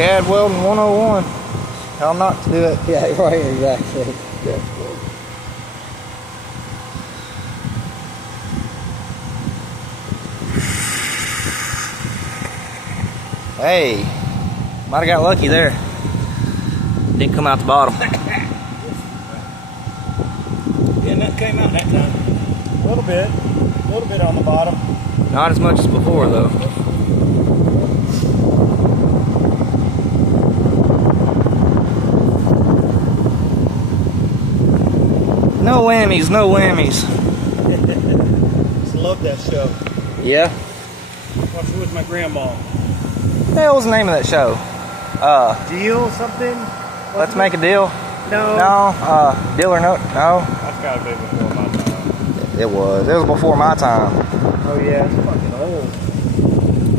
CAD welding 101. How not to do it. Yeah, right, exactly. Hey, might have got lucky there. Didn't come out the bottom. Yeah, that came out that time. A little bit on the bottom. Not as much as before though. No whammies, no whammies. Just love that show. Yeah. Watched it with my grandma. What the hell was the name of that show? Deal something? Let's Make a Deal? No. No, Deal or No? No. That's gotta be before my time. It was before my time. Oh yeah, it's fucking old.